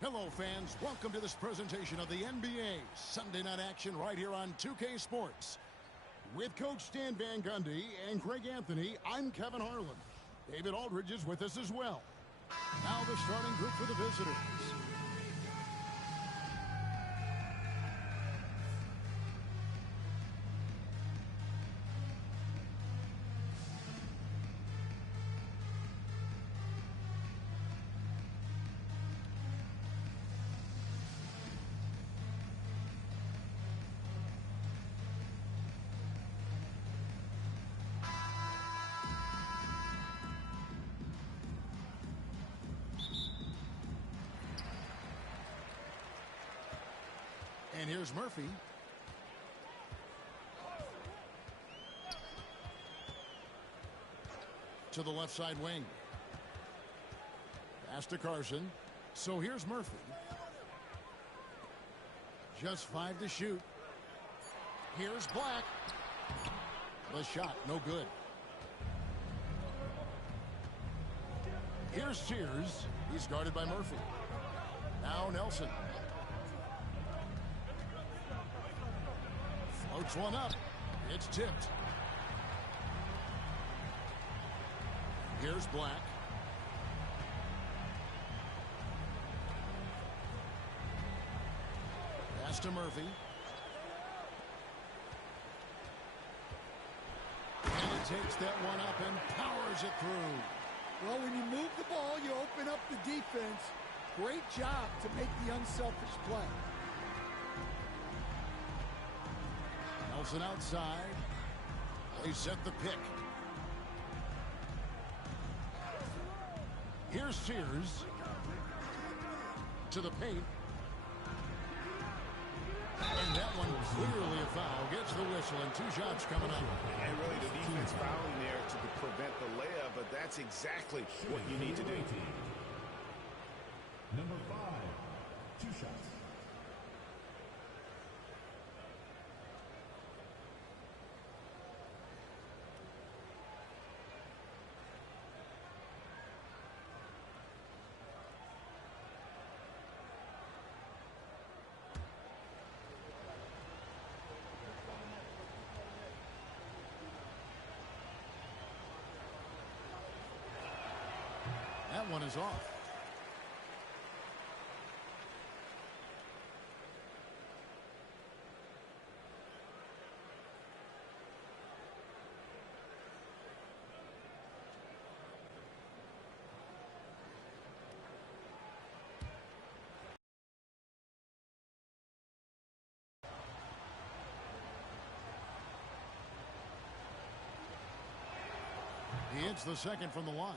Hello, fans. Welcome to this presentation of the NBA Sunday Night Action right here on 2K Sports. With Coach Stan Van Gundy and Greg Anthony, I'm Kevin Harlan. David Aldridge is with us as well. Now the starting group for the visitors. And here's Murphy. To the left side wing. Pass to Carson. So here's Murphy. Just 5 to shoot. Here's Black. The shot, no good. Here's Sears. He's guarded by Murphy. Now Nelson. Floats one up. It's tipped. Here's Black. Pass to Murphy. And he takes that one up and powers it through. Well, when you move the ball, you open up the defense. Great job to make the unselfish play. Nelson outside. They set the pick. Here's Sears. To the paint. And that one clearly a foul. Gets the whistle and 2 shots coming up. And really the defense fouling there to prevent the layup, but that's exactly what you need to do. Number 5, 2 shots. That one is off. He hits the second from the line.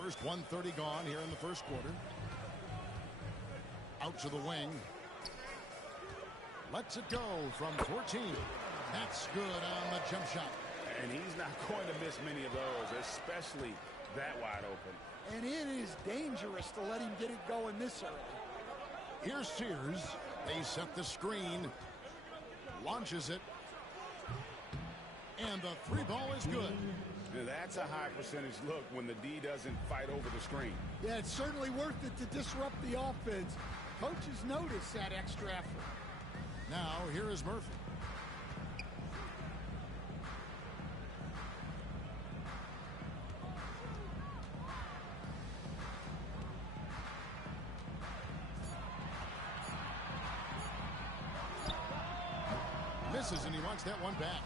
First 1:30 gone here in the first quarter. Out to the wing. Lets it go from 14. That's good on the jump shot. And he's not going to miss many of those, especially that wide open. And it is dangerous to let him get it going this early. Here's Sears. They set the screen. Launches it. And the 3 ball is good. Now that's a high percentage look when the D doesn't fight over the screen. Yeah, it's certainly worth it to disrupt the offense. Coaches notice that extra effort. Now, here is Murphy. Misses, and he wants that one back.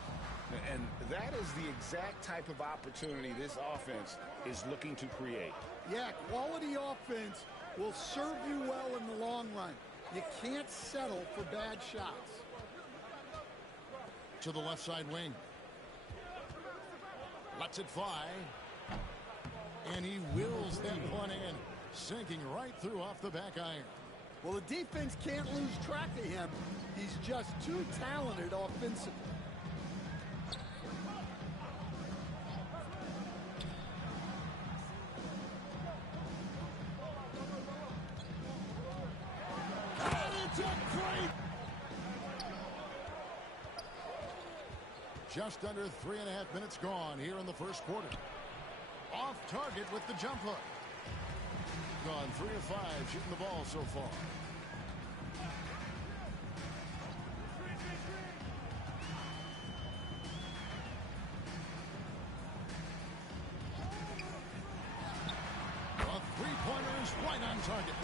And that is the exact type of opportunity this offense is looking to create. Yeah, quality offense will serve you well in the long run. You can't settle for bad shots. To the left side wing. Lets it fly. And he wills that one in, sinking right through off the back iron. Well, the defense can't lose track of him. He's just too talented offensively. Just under 3.5 minutes gone here in the first quarter. Off target with the jump hook. Gone 3 of 5 shooting the ball so far. A three-pointer is right on target.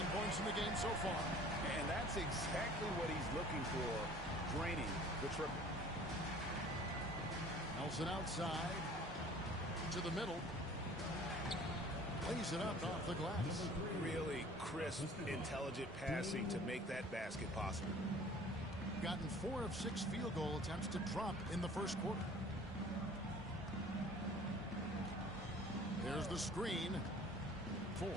9 points in the game so far. And that's exactly what he's looking for, draining the triple. Nelson outside to the middle. Lays it up off the glass. Really crisp, intelligent passing to make that basket possible. Gotten 4 of 6 field goal attempts to drop in the first quarter. There's the screen. 4.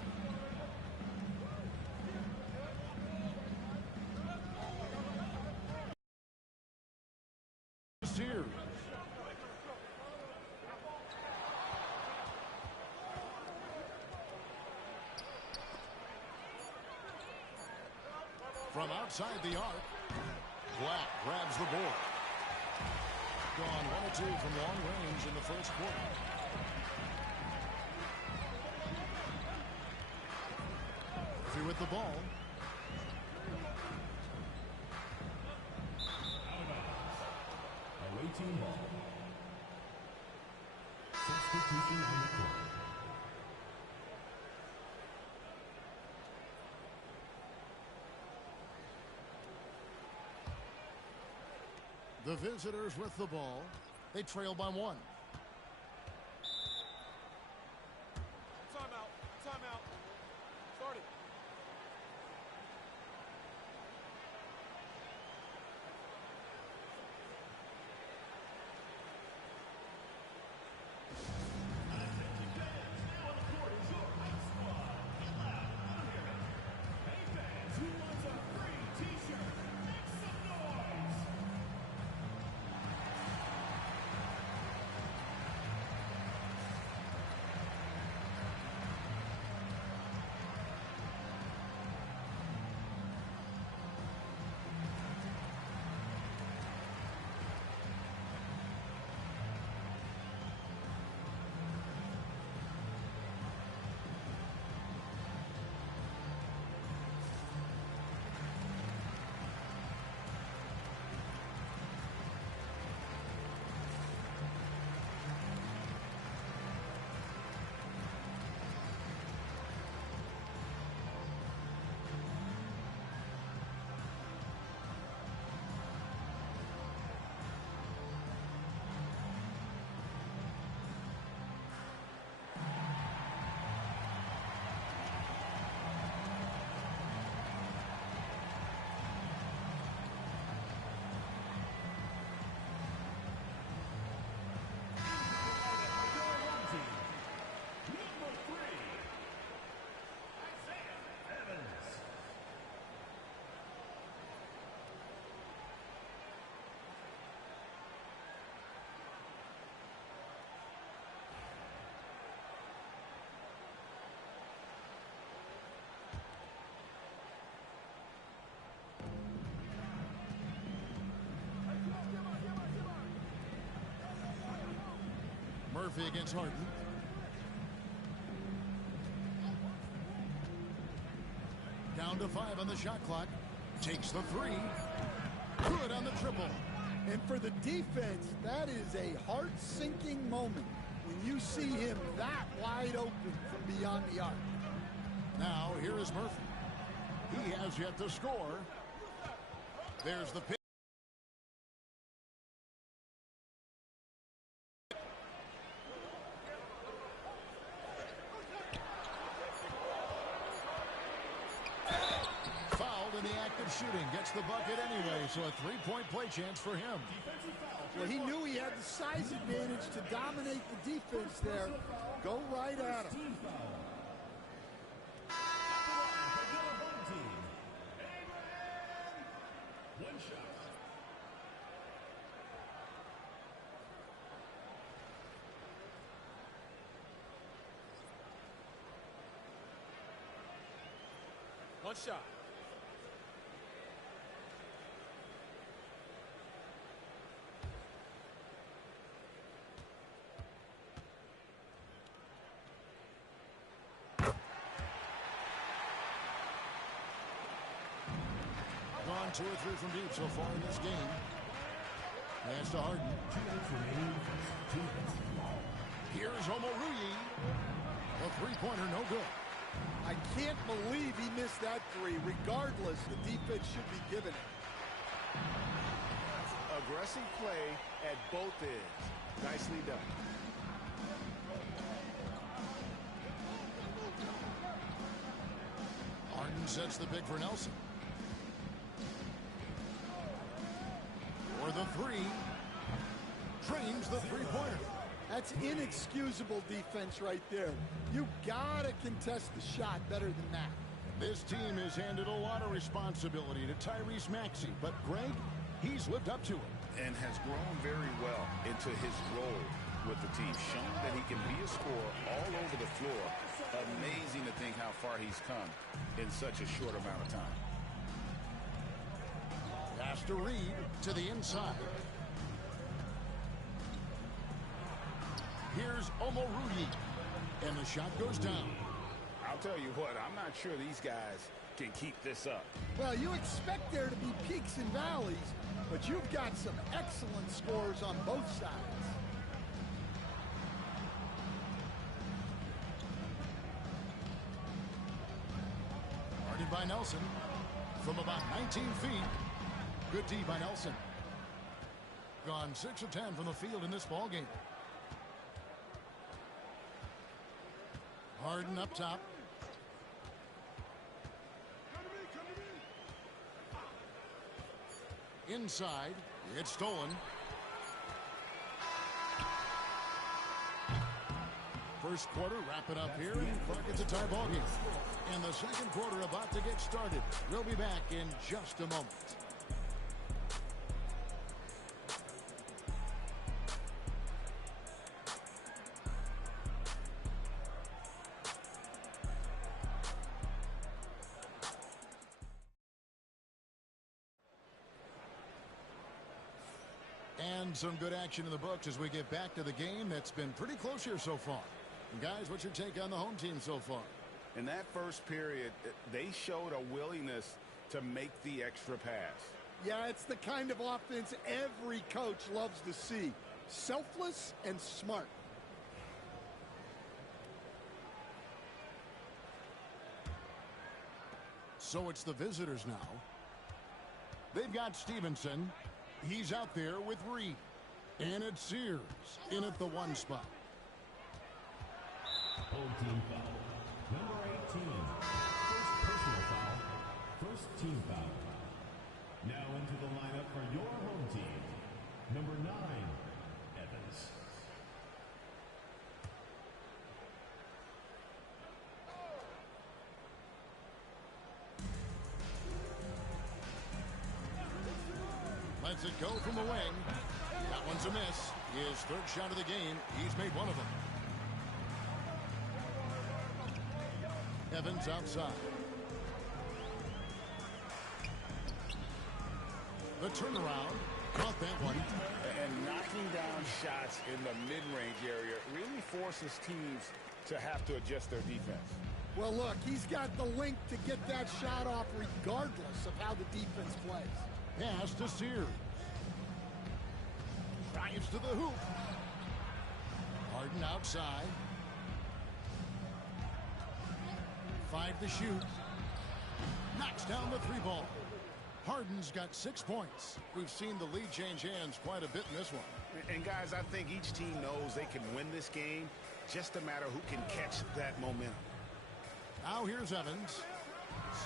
Series. From outside the arc, Black grabs the board. Gone 1 of 2 from long range in the first quarter. Murphy with the ball. Away team ball. Substitution on the court. The visitors with the ball. They trail by 1. Timeout. Timeout. Start it. Who wants a free t-shirt? Make some noise! Murphy against Harden. Down to 5 on the shot clock. Takes the 3. Good on the triple. And for the defense, that is a heart-sinking moment when you see him that wide open from beyond the arc. Now, here is Murphy. He has yet to score. There's the pick. Fouled in the act of shooting. Gets the bucket anyway, so a 3-point play chance for him. Well, he knew he had the size advantage to dominate the defense there. Go right at him. One shot. One shot. 2 or 3 from deep so far in this game. Pass to Harden. Here's Omoruyi. A three-pointer, no good. I can't believe he missed that three. Regardless, the defense should be giving it. Aggressive play at both ends. Nicely done. Harden sets the pick for Nelson. For the three. Trains the three-pointer. That's inexcusable defense right there. You gotta contest the shot better than that. This team has handed a lot of responsibility to Tyrese Maxey, but Greg, he's lived up to it. And has grown very well into his role with the team, showing that he can be a scorer all over the floor. Amazing to think how far he's come in such a short amount of time. Pass to Reed to the inside. Here's Omoruyi, and the shot goes down. I'll tell you what, I'm not sure these guys can keep this up. Well, you expect there to be peaks and valleys, but you've got some excellent scores on both sides. Guarded by Nelson from about 19 feet. Good D by Nelson. Gone 6 of 10 from the field in this ball game. Harden up top. Inside. It's stolen. First quarter wrapping up here, and Clark, it's a tie ball game. And the second quarter about to get started. We'll be back in just a moment. And some good action in the books as we get back to the game that's been pretty close here so far. And guys, what's your take on the home team so far? In that first period, they showed a willingness to make the extra pass. Yeah, it's the kind of offense every coach loves to see. Selfless and smart. So it's the visitors now. They've got Stevenson. He's out there with Reed. And it's Sears in at the 1 spot. Home team foul. Number 18. First personal foul. First team foul. Now into the lineup for your home team. Number 9, Evans. Lets it go from the wing. That one's a miss. His third shot of the game. He's made one of them. Evans outside. The turnaround. Caught that one. And knocking down shots in the mid-range area really forces teams to have to adjust their defense. Well, look, he's got the length to get that shot off regardless of how the defense plays. Pass to Sears. Drives to the hoop. Harden outside. 5 to shoot. Knocks down the 3 ball. Harden's got 6 points. We've seen the lead change hands quite a bit in this one. And guys, I think each team knows they can win this game. Just a matter who can catch that momentum. Now here's Evans.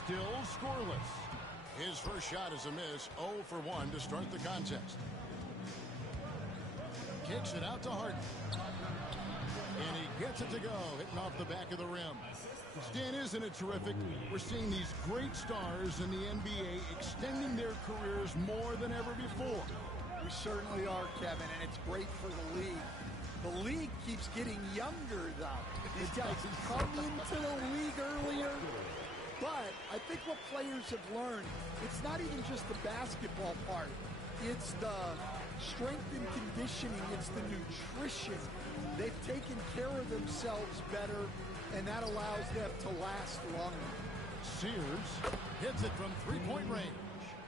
Still scoreless. His first shot is a miss. 0 for 1 to start the contest. Kicks it out to Harden. And he gets it to go, hitting off the back of the rim. Stan, isn't it terrific? We're seeing these great stars in the NBA extending their careers more than ever before. We certainly are, Kevin, and it's great for the league. The league keeps getting younger, though. These guys come into the league earlier. But I think what players have learned, it's not even just the basketball part. It's the strength and conditioning. It's the nutrition. They've taken care of themselves better, and that allows them to last longer. Sears hits it from 3-point range.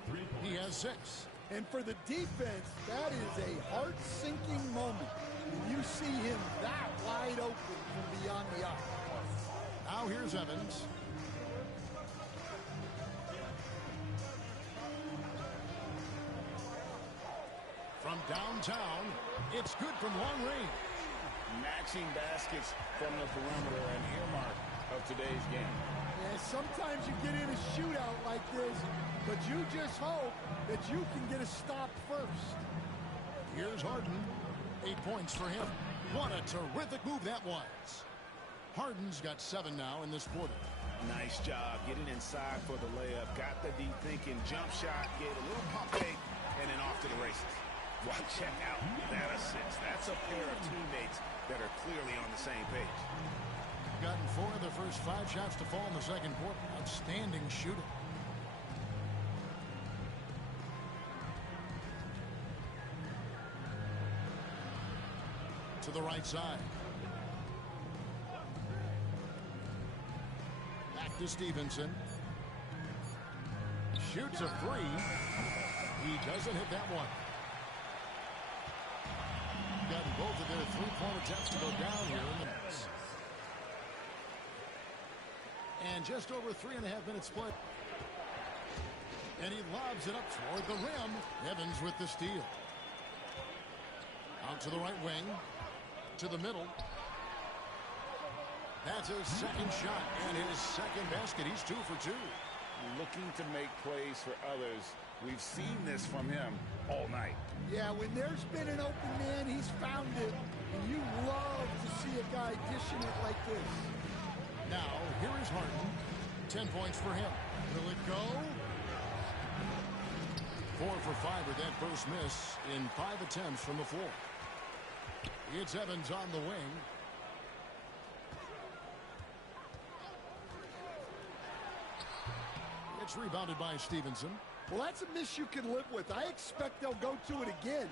3 points. He has 6. And for the defense, that is a heart-sinking moment when you see him that wide open from beyond the arc. Now here's Evans. From downtown, it's good from long range. Matching baskets from the perimeter, an earmark of today's game. And sometimes you get in a shootout like this, but you just hope that you can get a stop first. Here's Harden. 8 points for him. What a terrific move that was. Harden's got 7 now in this quarter. Nice job getting inside for the layup. Got the deep thinking jump shot, gave a little pump fake, and then off to the races. Well, check out that assist. That's a pair of teammates that are clearly on the same page. Gotten 4 of the first 5 shots to fall in the second quarter. Outstanding shooting. To the right side. Back to Stevenson. Shoots a 3. He doesn't hit that one. Gotten both of their 3-point attempts to go down here in the minutes. And just over 3.5 minutes play. And he lobs it up toward the rim. Evans with the steal. Out to the right wing. To the middle. That's his second shot and his second basket. He's 2 for 2. Looking to make plays for others. We've seen this from him all night. Yeah, when there's been an open man, he's found it. And you love to see a guy dishing it like this. Now, here is Harden. 10 points for him. Will it go? 4 for 5 with that first miss in 5 attempts from the floor. It's Evans on the wing. It's rebounded by Stevenson. Well, that's a miss you can live with. I expect they'll go to it again,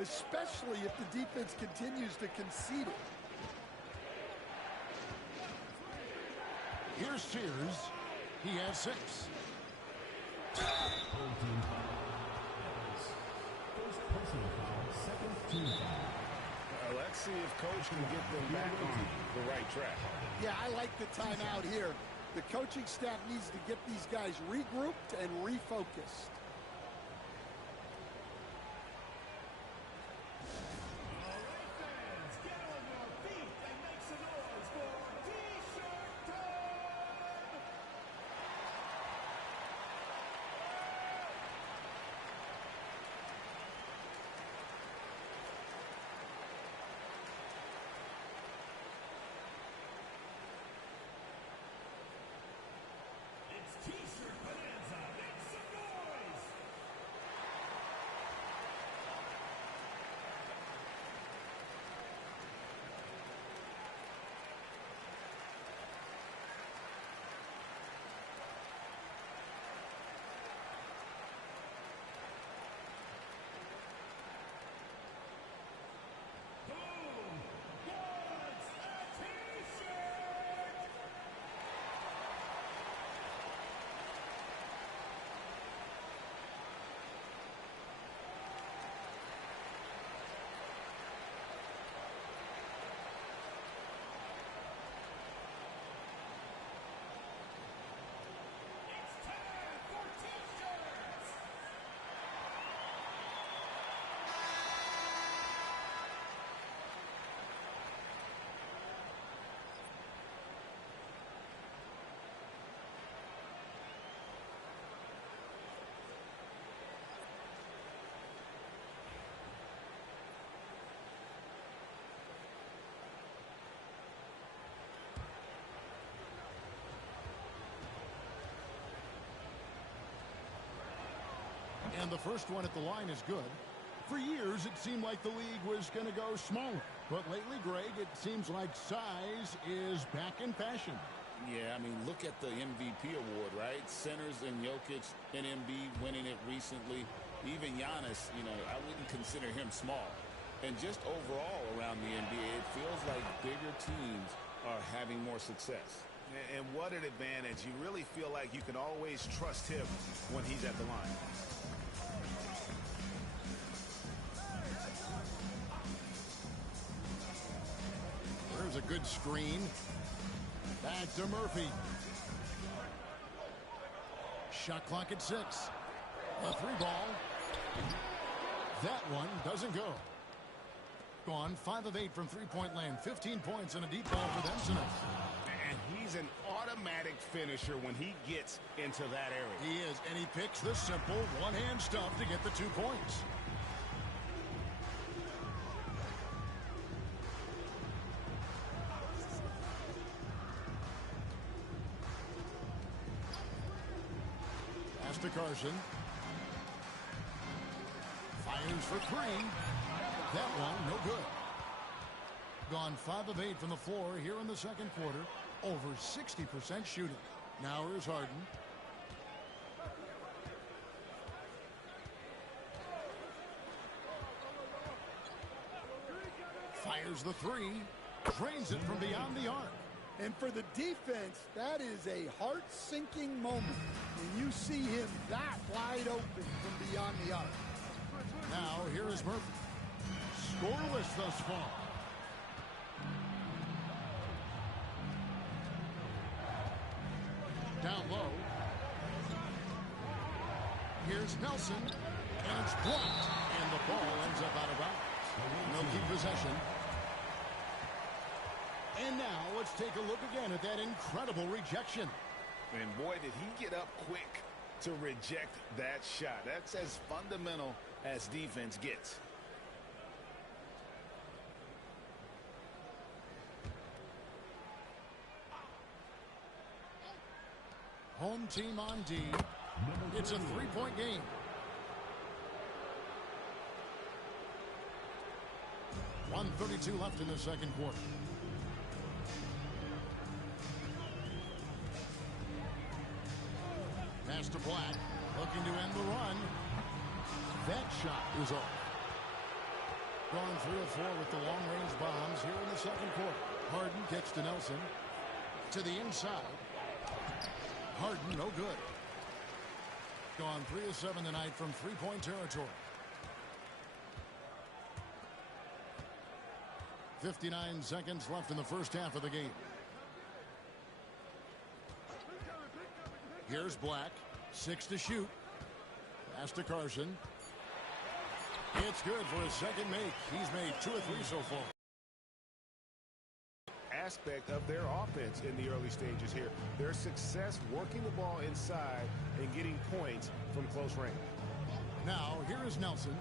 especially if the defense continues to concede it. Here's Sears. He has 6. Home team foul. First personal foul, second team foul. Let's see if Coach can get them back on the right track. Yeah, I like the timeout here. The coaching staff needs to get these guys regrouped and refocused. T-shirt bonanza, make some noise! Boom! What's a T-shirt? It's time for T-shirts! And the first one at the line is good. For years, it seemed like the league was going to go smaller. But lately, Greg, it seems like size is back in fashion. Yeah, I mean, look at the MVP award, right? Centers and Jokic and Embiid winning it recently. Even Giannis, I wouldn't consider him small. And just overall around the NBA, it feels like bigger teams are having more success. And what an advantage. You really feel like you can always trust him when he's at the line. There's a good screen. Back to Murphy. Shot clock at 6. A 3-ball. That one doesn't go. Gone 5 of 8 from three-point land. 15 points and a deep ball for them tonight. And he's an automatic finisher when he gets into that area. He is, and he picks the simple one-hand stuff to get the 2 points. Pass to Carson. Fires for 3. That one, no good. Gone 5 of 8 from the floor here in the second quarter. Over 60% shooting. Now here's Harden. Fires the 3. Drains it from beyond the arc. And for the defense, that is a heart-sinking moment when you see him that wide open from beyond the arc. Now here is Murphy. Scoreless thus far. Down low. Here's Nelson. And it's blocked. And the ball ends up out of bounds. No keep possession. And now let's take a look again at that incredible rejection. And boy, did he get up quick to reject that shot. That's as fundamental as defense gets. Home team on D. It's a 3-point game. .132 left in the second quarter. Pass to Black, looking to end the run. That shot is off. Gone 3 of 4 with the long-range bombs here in the second quarter. Harden kicks to Nelson. To the inside. Harden, no good. Gone 3 of 7 tonight from three-point territory. 59 seconds left in the first half of the game. Here's Black. 6 to shoot. Pass to Carson. It's good for his second make. He's made 2 of 3 so far. Aspect of their offense in the early stages here. Their success working the ball inside and getting points from close range. Now, here is Nelson.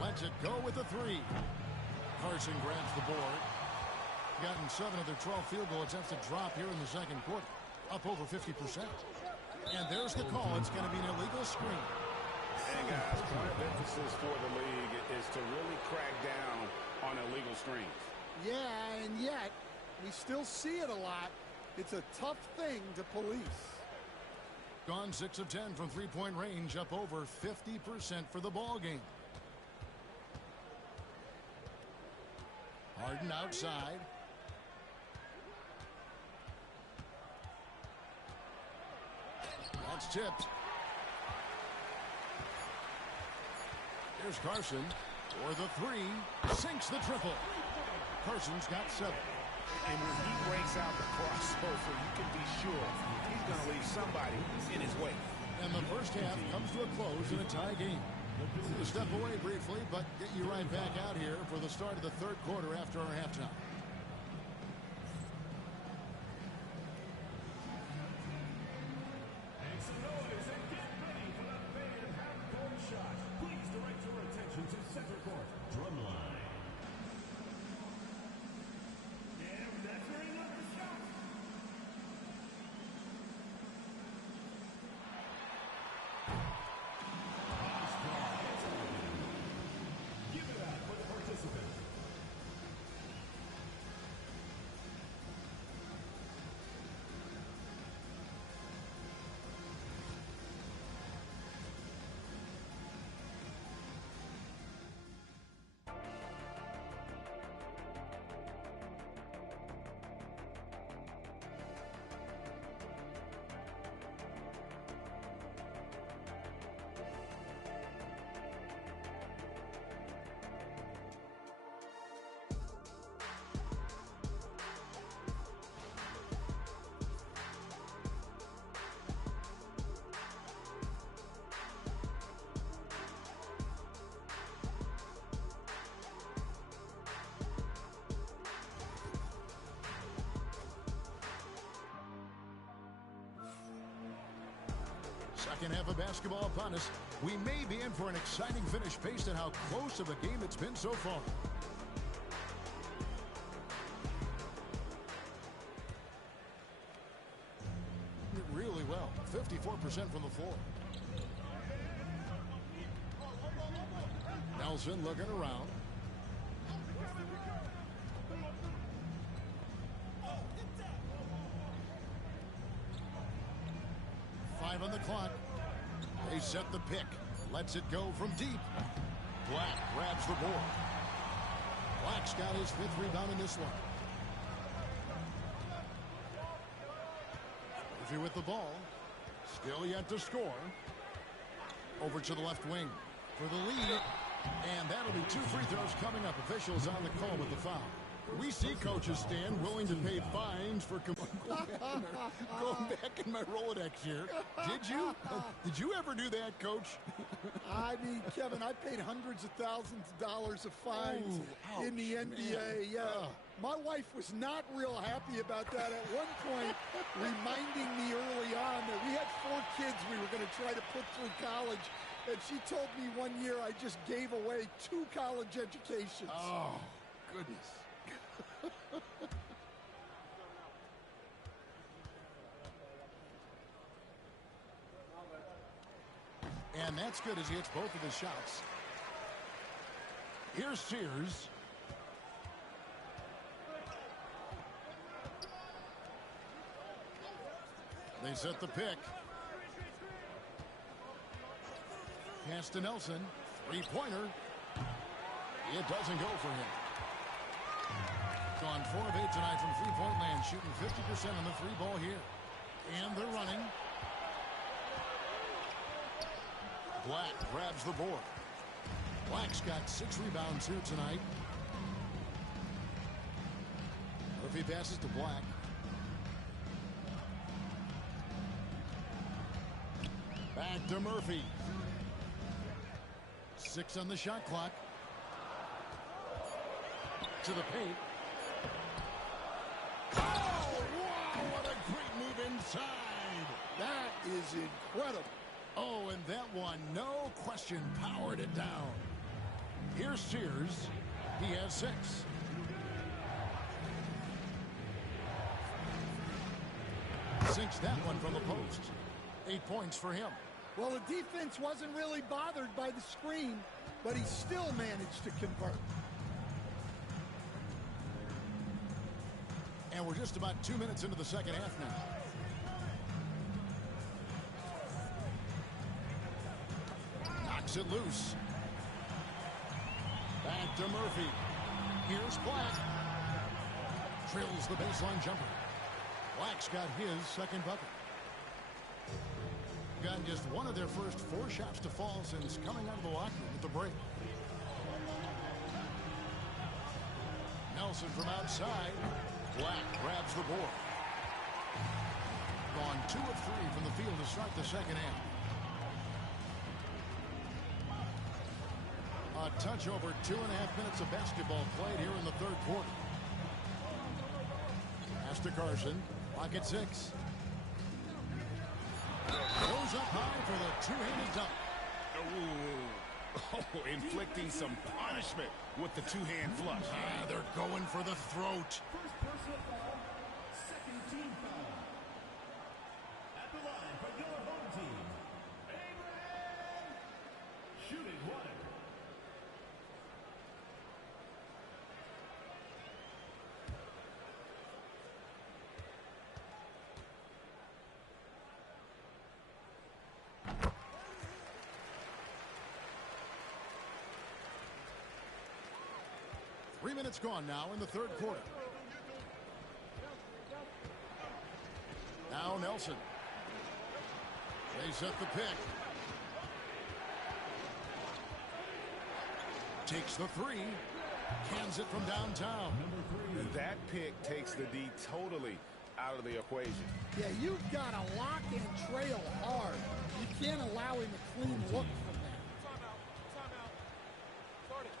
Lets it go with the 3. Carson grabs the board. Gotten 7 of their 12 field goal attempts to drop here in the second quarter. Up over 50%. And there's the call. It's going to be an illegal screen. And guys, point of emphasis for the league is to really crack down on illegal screens. Yeah, and yet we still see it a lot. It's a tough thing to police. Gone 6 of 10 from three-point range, up over 50% for the ball game. Harden outside. That's tipped. Here's Carson for the 3. Sinks the triple. Carson's got 7. And when he breaks out the crossover, you can be sure he's going to leave somebody in his way. And the first half comes to a close in a tie game. We'll step away briefly, but get you right back out here for the start of the third quarter after our halftime. Second half of basketball upon us. We may be in for an exciting finish based on how close of a game it's been so far. Really well. 54% from the floor. Nelson looking around. Five on the clock. They set the pick. Lets it go from deep. Black grabs the board. Black's got his 5th rebound in this one. Murphy with the ball. Still yet to score. Over to the left wing for the lead. And that'll be 2 free throws coming up. Officials on the call with the foul. We see coaches stand willing to pay fines for going back in my Rolodex here. Did you? Did you ever do that, Coach? I mean, Kevin, I paid hundreds of thousands of dollars of fines in the NBA. Yeah. My wife was not real happy about that at one point, reminding me early on that we had 4 kids we were going to try to put through college. And she told me one year I just gave away 2 college educations. Oh, goodness. And that's good as he hits both of his shots. Here's Sears. They set the pick. Pass to Nelson. 3-pointer. It doesn't go for him. Gone 4 of 8 tonight from three-point land, shooting 50% on the 3-ball here. And they're running. Black grabs the board. Black's got 6 rebounds here tonight. Murphy passes to Black. Back to Murphy. 6 on the shot clock. To the paint. Oh, wow, what a great move inside. That is incredible. Oh, and that one, no question, powered it down. Here's Sears. He has 6. Sinks that one from the post. 8 points for him. Well, the defense wasn't really bothered by the screen, but he still managed to convert. And we're just about 2 minutes into the second half now. Knocks it loose. Back to Murphy. Here's Black. Drills the baseline jumper. Black's got his second bucket. Got just one of their first 4 shots to fall since coming out of the locker room at the break. Nelson from outside. Black grabs the board. Gone 2 of 3 from the field to start the second half. A touch over 2.5 minutes of basketball played here in the third quarter. Pass to Carson. Clock at 6. Goes up high for the 2-handed dunk. Oh, inflicting some punishment with the 2-hand flush. They're going for the throat. First personal foul, second team foul. At the line for your home team, Abraham shooting one. Three minutes gone now in the third quarter. Now Nelson. They set the pick. Takes the 3. Cans it from downtown. And that pick takes the D totally out of the equation. Yeah, you've got to lock and trail hard. You can't allow him a clean look from that. Timeout. Timeout. Start it.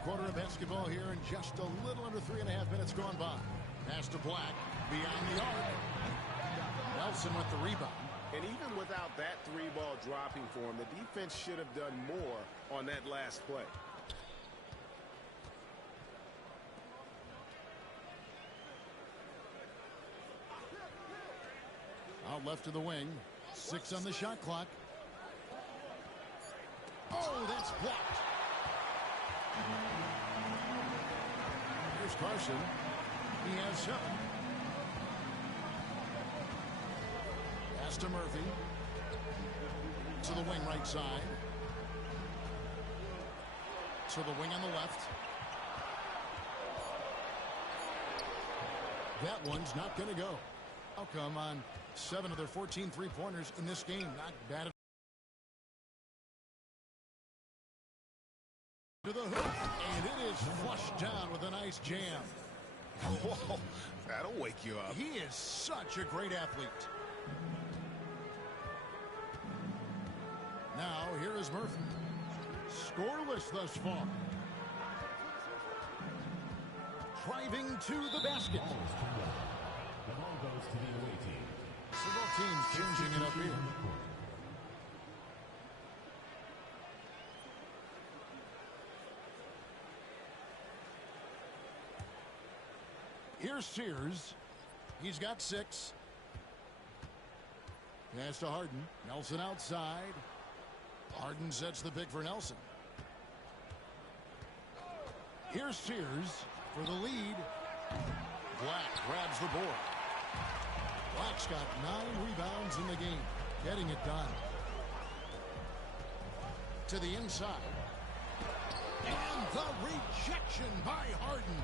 third quarter of basketball here, and just a little under 3.5 minutes gone by. Pass to Black, beyond the arc. Nelson with the rebound. And even without that three-ball dropping for him, the defense should have done more on that last play. Out left to the wing. 6 on the shot clock. Oh, that's blocked. Here's Carson. He has 7. Pass to Murphy. To the wing right side. To the wing on the left. That one's not going to go. Outcome on 7 of their 14 three-pointers in this game. Not bad at to the hoop, and it is flushed down with a nice jam. Whoa, that'll wake you up. He is such a great athlete. Now, here is Murphy. Scoreless thus far. Driving to the basket. The ball goes to the away team. Several teams changing it up here. Here's Sears. He's got 6. Pass to Harden. Nelson outside. Harden sets the pick for Nelson. Here's Sears for the lead. Black grabs the board. Black's got 9 rebounds in the game. Getting it done. To the inside. And the rejection by Harden.